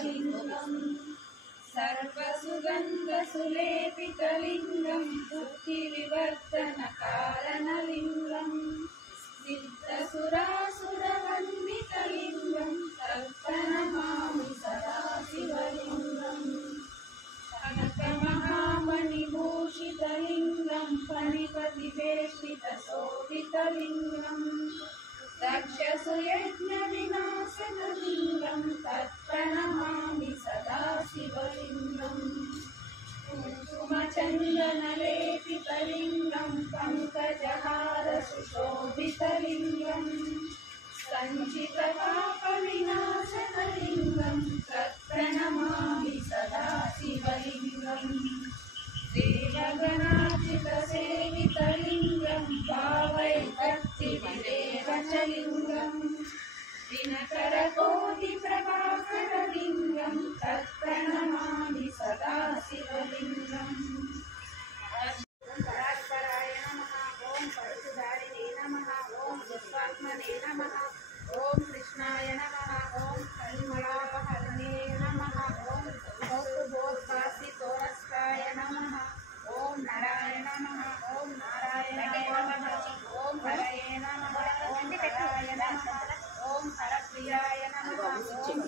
शिवलिङ्गम् सर्वसुगन्धसुलेपितलिङ्गं बुद्धिविवर्धनकारणलिङ्गम् सिद्धसुरासुरवन्दितलिङ्गं तत्प्रणमामि सदा शिवलिङ्गम् कनकमहामणिभूषितलिङ्गं फणिपतिवेष्टितशोभितलिङ्गम् दक्षसुयज्ञविनाशनलिङ्गं तत्प्रणमामि सदा शिवलिङ्गम् कुङ्कुमचन्दनलेपितलिङ्गं पङ्कजहारसुशोभितलिङ्गं सञ्चितपापविनाशनलिङ्गं तत्प्रणमामि सदा शिवलिङ्गम् देवगणार्चितसेवितलिङ्गं भावैकत्तिविदेवचलिङ्गम् दिनकरकोटिप्रभाकरलिङ्गं तत्प्रणमामि सदा शिवलिङ्गम् परात्पराय नमः ॐ परशुधारिणे नमः ॐ विश्वात्मने नमः ॐ कृष्णाय नमः ॐ परिमलापहरणे नमः ॐ कौस्तुभोद्भासितोरस्काय नमः ॐ नराय नमः ॐ नारायणाय नमः ॐ हरये नमः ॐ हराय नमः ॐ हरप्रियाय नमः ॐ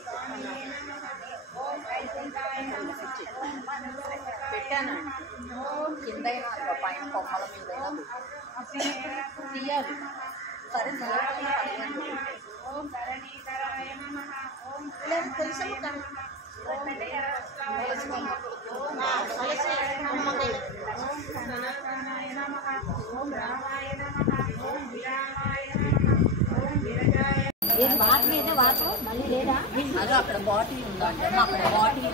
स्वामिये नमः ॐ वैकुण्ठाय नमः ॐ मनोहराय नमः ॐ కిందైనా పైన కొమ్మల మీద తీయాలి సరే ॐ धरणीधराय नमः ॐ తెలుసు सनातनाय नमः ॐ रामाय नमः ॐ विरामाय नमः ॐ विरजाय వాటర్ మీద వాటర్ మళ్ళీ లేదా అదో అక్కడ బాటిల్ ఉందంటే అక్కడ బాటిల్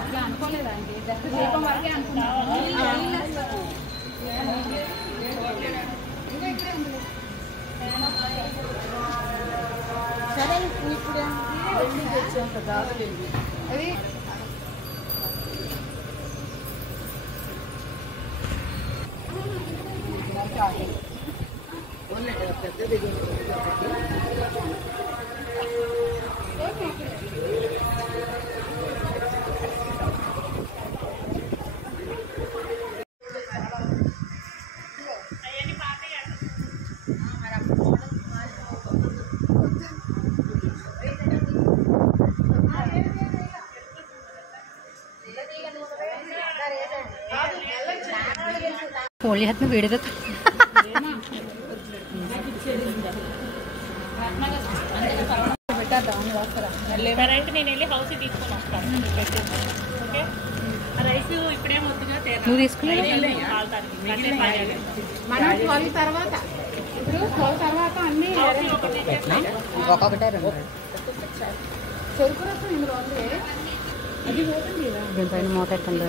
అట్లా అనుకోలేదండి జస్ట్ దీపం వరకే అనుకున్నాను సరే ఇప్పుడు తెచ్చేంత దాదలేదు అది పెద్దది फोल्ड हाथ में वीडियो కరెంట్ నేను వెళ్ళి హౌస్ తీసుకొని వస్తాను ఓకే రైస్ ఇప్పుడేమొద్దుగా నువ్వు తీసుకున్నా మనం 12 తర్వాత ఇప్పుడు 12 తర్వాత అన్ని ఒక్కొక్కటే రెండు చెరుకు రసం ఇందులో ఉంది అది పోతుంది కదా దీనిపైన మూత ఎక్కండి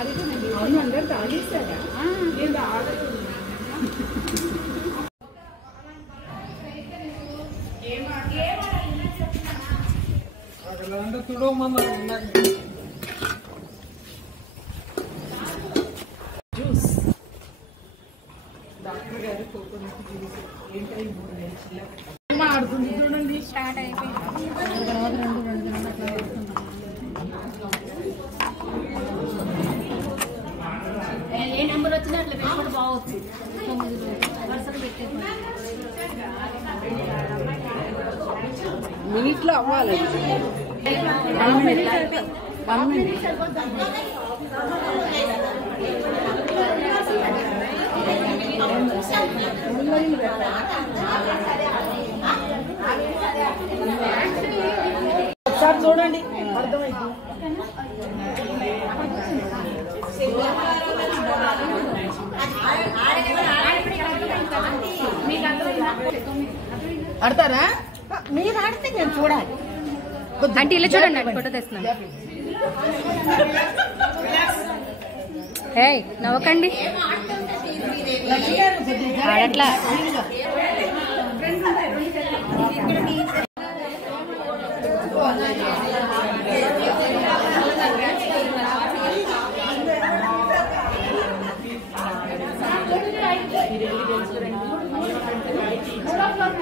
అది అవును అందరు తాగేస్తారా నేను ఆర్డర్ జ్యూస్ డాక్టర్ గారు కోకోనట్ జ్యూస్ ఏంటై 3 నెలలు ఆడుతుంది చూడండి స్టార్ట్ అయిపోయింది ఏ నెంబర్ వచ్చినా అట్లా పెట్టుకుంటే బాగుంది 9 వరుసలు పెట్టేది మినిట్లో అవ్వాలి 1 మినిట్ 1 మినిట్ ఒకసారి చూడండి అర్థమైంది ఆడతారా మీరు ఆడితే నేను చూడాలి అంటే ఇలా చూడండి ఫోటో తెస్తున్నాను ఏయ్ నవ్వకండి ఆడట్లా మూడో ఫ్లోర్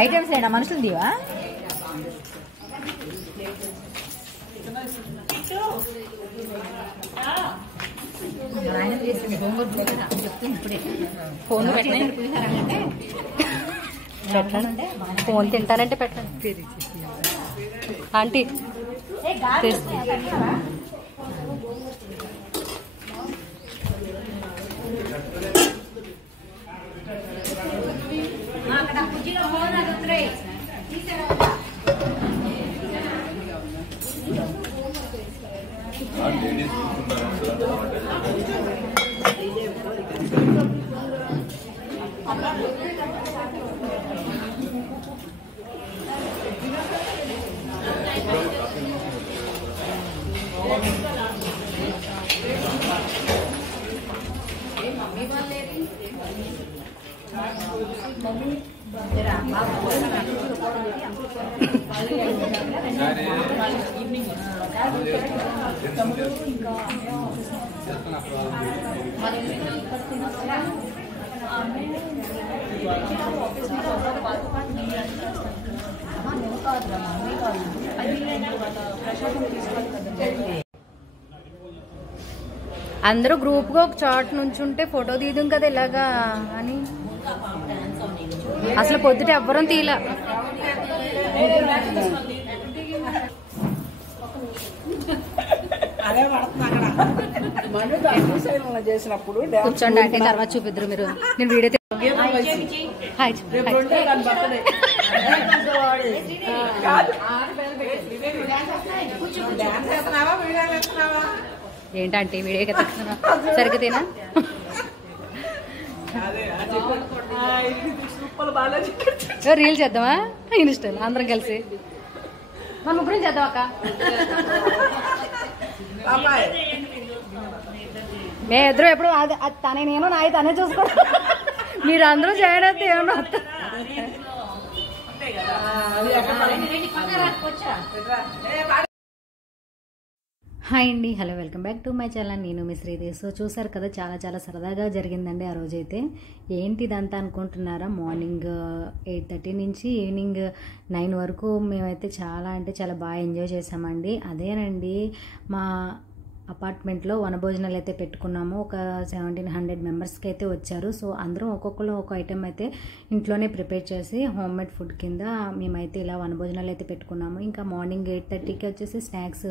ఐటమ్స్ ఏనా మనుషులు దీవా ఫోన్ పెట్టండి ఫోన్ తింటానంటే పెట్టండి ఆంటీ అందరూ గ్రూప్ గా ఒక చాట్ నుంచి ఉంటే ఫోటో తీయడం కదా ఇలాగా అని అసలు పొద్దుట ఎవ్వరం తీలా కూర్చోండి అంటే తర్వాత చూపిద్దరు మీరు నేను వీడియో హాయ్ ఏంటంటే వీడియో కదా సరిగ్గా తినా రీల్ చేద్దామా ఇన్స్టాల్ అందరం కలిసి మన ముగ్గురం చేద్దాం అక్క మేము ఇద్దరు ఎప్పుడు తనే నేను నాయి తనే చూసుకోండి మీరు అందరూ చేయడానికి ఏమన్నా హాయ్ అండి, hello, welcome back to my channel. నేను మీ శ్రీదేవి. సో చూసారు కదా, చాలా చాలా సరదాగా జరిగిందండి ఆ రోజైతే. ఏంటి ఇదంతా అనుకుంటున్నారా? మార్నింగ్ 8:30 నుంచి ఈవినింగ్ 9 వరకు మేమైతే చాలా అంటే చాలా బాగా ఎంజాయ్ చేసామండి. అదేనండి, మా అపార్ట్మెంట్లో వనభోజనాలు అయితే పెట్టుకున్నాము. ఒక 1700 మెంబర్స్కి అయితే వచ్చారు. సో అందరం ఒక్కొక్కరు ఒక ఐటెం అయితే ఇంట్లోనే ప్రిపేర్ చేసి హోమ్ మేడ్ ఫుడ్ కింద మేమైతే ఇలా వనభోజనాలు అయితే పెట్టుకున్నాము. ఇంకా మార్నింగ్ 8:30కి వచ్చేసి స్నాక్స్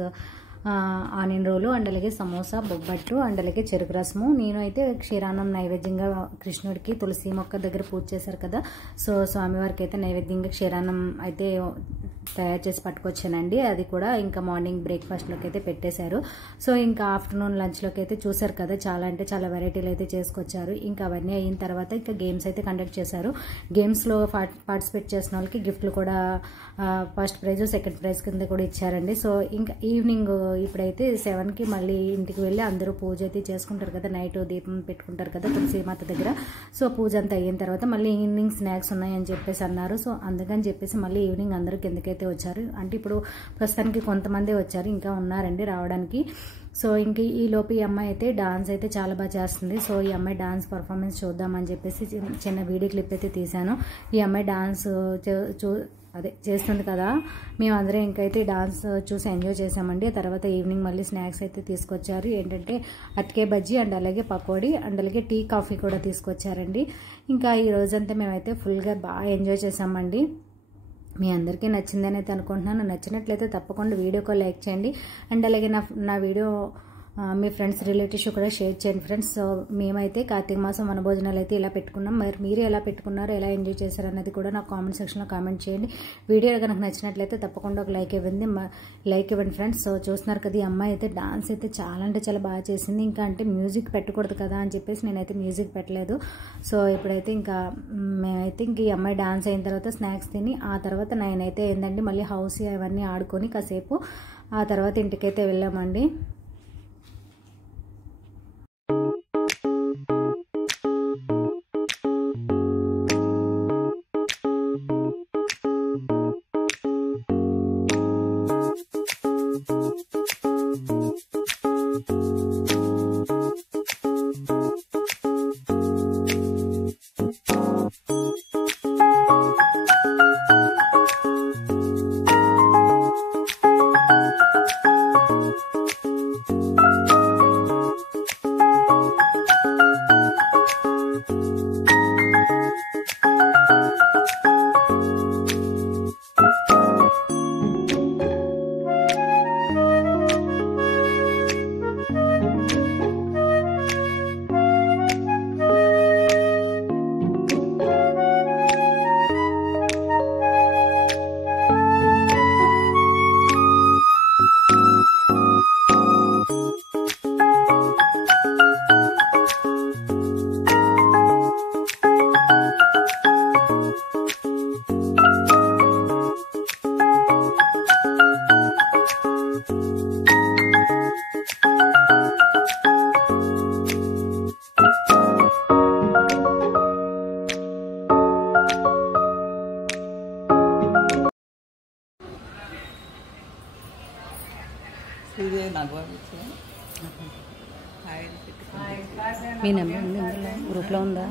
ఆనియన్ రోలు అండ్ అలాగే సమోసా, బొబ్బట్టు అండ్ అలాగే చెరుకు రసము. నేను అయితే క్షీరాన్నం నైవేద్యంగా కృష్ణుడికి తులసి మొక్క దగ్గర పూజ చేశారు కదా, సో స్వామివారికి అయితే నైవేద్యంగా క్షీరాన్నం అయితే తయారు చేసి పట్టుకొచ్చానండి. అది కూడా ఇంకా మార్నింగ్ బ్రేక్ఫాస్ట్లోకి అయితే పెట్టేశారు. సో ఇంకా ఆఫ్టర్నూన్ లంచ్లోకి అయితే చూసారు కదా, చాలా అంటే చాలా వెరైటీలు అయితే చేసుకొచ్చారు. ఇంకా అవన్నీ అయిన తర్వాత ఇంకా గేమ్స్ అయితే కండక్ట్ చేశారు. గేమ్స్లో పార్టిసిపేట్ చేసిన వాళ్ళకి గిఫ్ట్లు కూడా ఫస్ట్ ప్రైజ్ సెకండ్ ప్రైజ్ కింద కూడా ఇచ్చారండి. సో ఇంకా ఈవినింగ్ ఇప్పుడైతే 7కి మళ్ళీ ఇంటికి వెళ్ళి అందరూ పూజ అయితే చేసుకుంటారు కదా, నైట్ దీపం పెట్టుకుంటారు కదా తులసీమాత దగ్గర. సో పూజ అంతా అయిన తర్వాత మళ్ళీ ఈవినింగ్ స్నాక్స్ ఉన్నాయని చెప్పేసి అన్నారు. సో అందుకని చెప్పేసి మళ్ళీ ఈవినింగ్ అందరూ కిందకైతే వచ్చారు. అంటే ఇప్పుడు ప్రస్తుతానికి కొంతమంది వచ్చారు, ఇంకా ఉన్నారండి రావడానికి. సో ఇంక ఈ లోపు ఈ అమ్మాయి అయితే డాన్స్ అయితే చాలా బాగా చేస్తుంది. సో ఈ అమ్మాయి డాన్స్ పర్ఫార్మెన్స్ చూద్దామని చెప్పేసి చిన్న వీడియో క్లిప్ అయితే తీశాను. ఈ అమ్మాయి డాన్స్ చేస్తుంది కదా, మేమందరం ఇంకైతే డాన్స్ చూసి ఎంజాయ్ చేసామండి. తర్వాత ఈవినింగ్ మళ్ళీ స్నాక్స్ అయితే తీసుకొచ్చారు. ఏంటంటే అట్కే బజ్జీ అండ్ అలాగే పకోడీ అండ్ అలాగే టీ కాఫీ కూడా తీసుకొచ్చారండి. ఇంకా ఈ రోజంతా మేమైతే ఫుల్గా బాగా ఎంజాయ్ చేసామండి. మీ అందరికీ నచ్చిందని అయితే అనుకుంటున్నాను. నచ్చినట్లయితే తప్పకుండా వీడియోకి లైక్ చేయండి అండ్ అలాగే నా వీడియో మీ ఫ్రెండ్స్ రిలేటివ్స్ కూడా షేర్ చేయండి ఫ్రెండ్స్. సో మేమైతే కార్తీక మాసం వనభోజనాలు అయితే ఇలా పెట్టుకున్నాం. మరి మీరు ఎలా పెట్టుకున్నారో, ఎలా ఎంజాయ్ చేశారు అనేది కూడా నాకు కామెంట్ సెక్షన్లో కామెంట్ చేయండి. వీడియో కనుక నచ్చినట్లయితే తప్పకుండా ఒక లైక్ ఇవ్వండి ఫ్రెండ్స్. సో చూస్తున్నారు కదా, ఈ అమ్మాయి అయితే డాన్స్ అయితే చాలా అంటే చాలా బాగా చేసింది. ఇంకా అంటే మ్యూజిక్ పెట్టకూడదు కదా అని చెప్పేసి నేనైతే మ్యూజిక్ పెట్టలేదు. సో ఇప్పుడైతే మేమైతే ఇంక ఈ అమ్మాయి డాన్స్ అయిన తర్వాత స్నాక్స్ తిని ఆ తర్వాత నేనైతే ఏంటంటే మళ్ళీ హౌస్ అవన్నీ ఆడుకొని కాసేపు ఆ తర్వాత ఇంటికైతే వెళ్ళామండి. మీ నెంబర్ ఉంది ఇందులో గ్రూప్లో ఉందా?